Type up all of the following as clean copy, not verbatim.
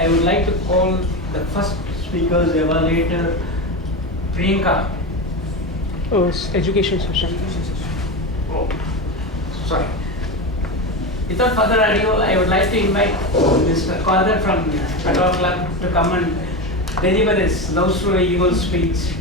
I would like to call the first speaker's evaluator, Priyanka. Oh, it's education session. Oh, sorry. Without further ado, I would like to invite Mr. Kadir from Federal Club to come and deliver his Love Story Eagle speech.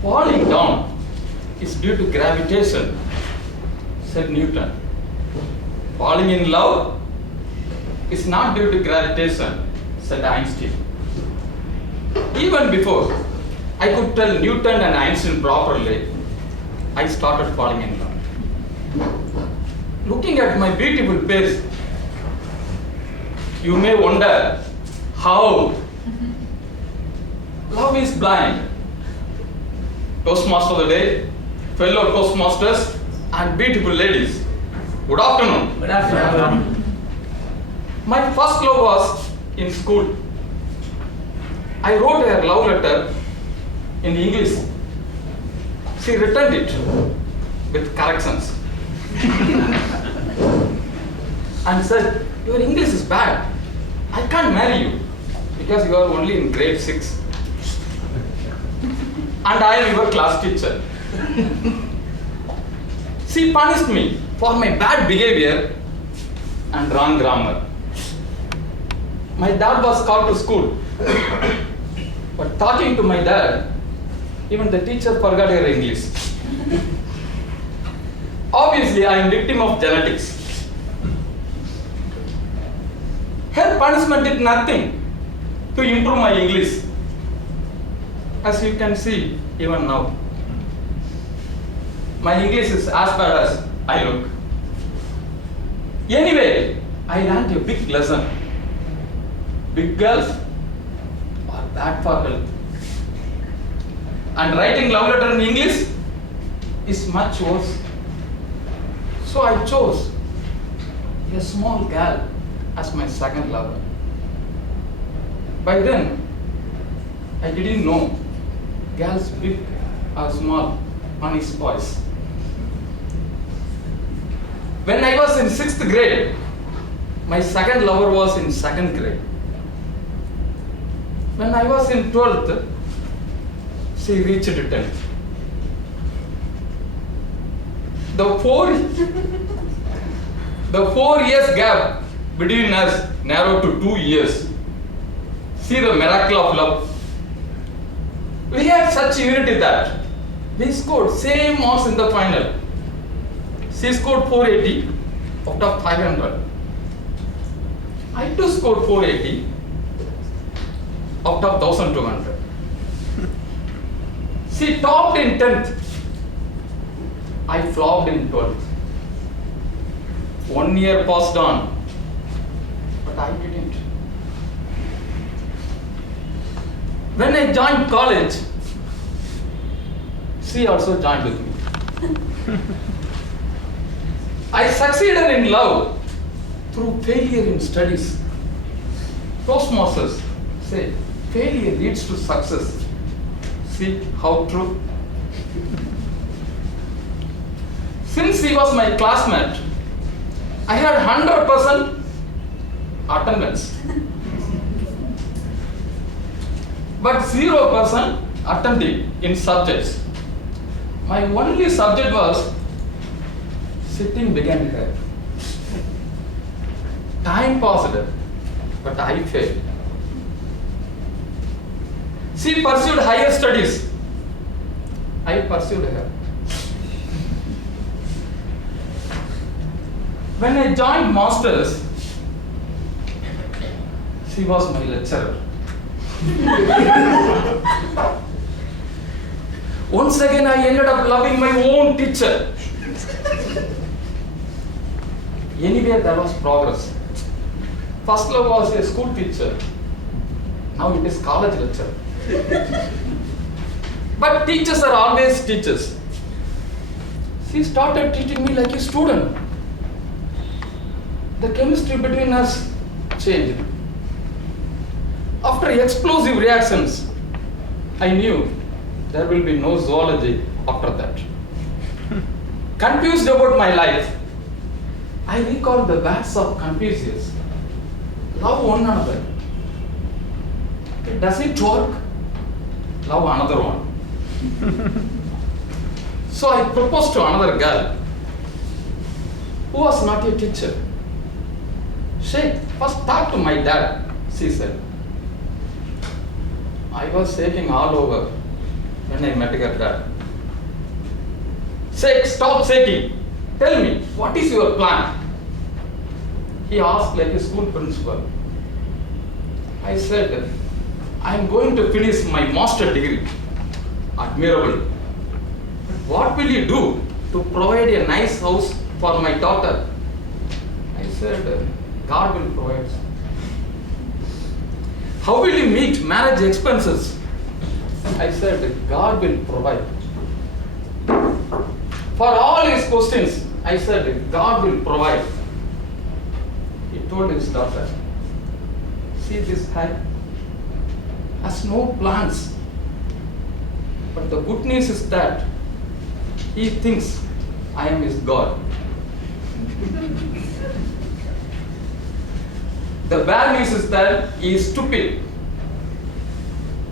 Falling down is due to gravitation, said Newton. Falling in love is not due to gravitation, said Einstein. Even before I could tell Newton and Einstein properly, I started falling in love. Looking at my beautiful face, you may wonder how love is blind. Toastmaster of the day, fellow Toastmasters, and beautiful ladies. Good afternoon. Good afternoon. My first love was in school. I wrote a love letter in English. She returned it with corrections and said, "Your English is bad. I can't marry you because you are only in grade 6. And I am your class teacher." She punished me for my bad behavior and wrong grammar. My dad was called to school. But talking to my dad, even the teacher forgot her English. Obviously, I am victim of genetics. Her punishment did nothing to improve my English. As you can see, even now, my English is as bad as I look. Anyway, I learned a big lesson. Big girls are bad for health. And writing love letter in English is much worse. So I chose a small girl as my second lover. By then, I didn't know girls big or small on his voice. When I was in 6th grade, my second lover was in 2nd grade. When I was in 12th, she reached 10th. The 4 years gap between us narrowed to 2 years. See the miracle of love. We had such unity that we scored same marks in the final. She scored 480 out of 500. I too scored 480 out of 1200. She topped in 10th. I flopped in 12th. 1 year passed on, but I didn't. When I joined college, she also joined with me. I succeeded in love through failure in studies. Toastmasters say failure leads to success. See how true? Since she was my classmate, I had 100% attendance. But 0% attending in subjects. My only subject was sitting behind her. Time passed, but I failed. She pursued higher studies. I pursued her. When I joined masters, she was my lecturer. Once again, I ended up loving my own teacher. Anyway, there was progress. First love was a school teacher. Now it is college lecturer. But teachers are always teachers. She started treating me like a student. The chemistry between us changed. After explosive reactions, I knew there will be no zoology after that. Confused about my life, I recall the words of Confucius. Love one another. Does it work? Love another one. So I proposed to another girl who was not a teacher. Sheikh, first talk to my dad, she said. I was shaking all over when I met her dad. Sheikh, stop shaking. Tell me, what is your plan? He asked like a school principal. I said, I am going to finish my master degree. Admirable. But what will you do to provide a nice house for my daughter? I said, God will provide. How will you meet marriage expenses? I said, God will provide. For all his questions, I said, God will provide. He told his daughter, see this guy has no plans. But the good news is that he thinks I am his God. The bad news is that he is stupid.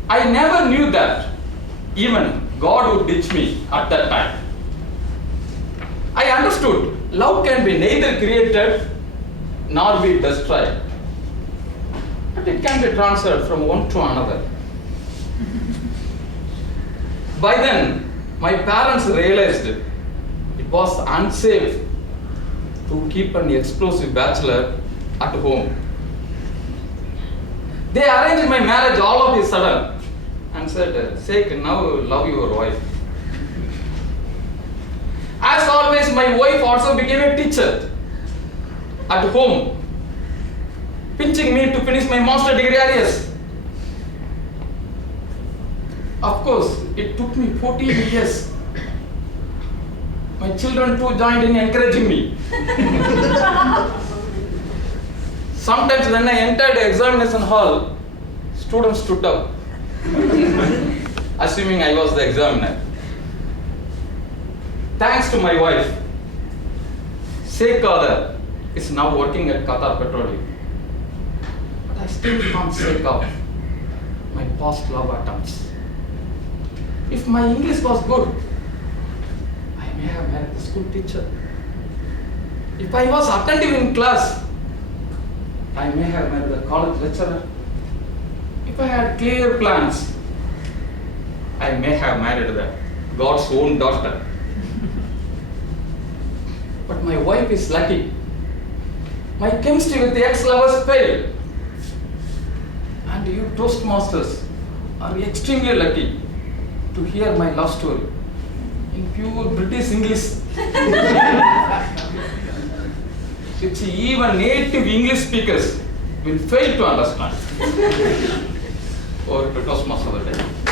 I never knew that even God would ditch me at that time. I understood love can be neither created nor be destroyed, but it can be transferred from one to another. By then, my parents realized it was unsafe to keep an explosive bachelor at home. They arranged my marriage all of a sudden and said, Sheikh, now love your wife. As always, my wife also became a teacher at home, pinching me to finish my master degree arrears. Of course, it took me 14 years. My children too joined in encouraging me. Sometimes when I entered the examination hall, students stood up, assuming I was the examiner. Thanks to my wife, Sheikh Qadir is now working at Qatar Petroleum. But I still can't shake off my past love attempts. If my English was good, I may have married the school teacher. If I was attentive in class, I may have married the college lecturer. If I had clear plans, I may have married the God's own daughter. But my wife is lucky. My chemistry with the ex-lovers failed. And you Toastmasters are extremely lucky to hear my love story in pure British English, which even native English speakers will fail to understand. Over to Toastmasters.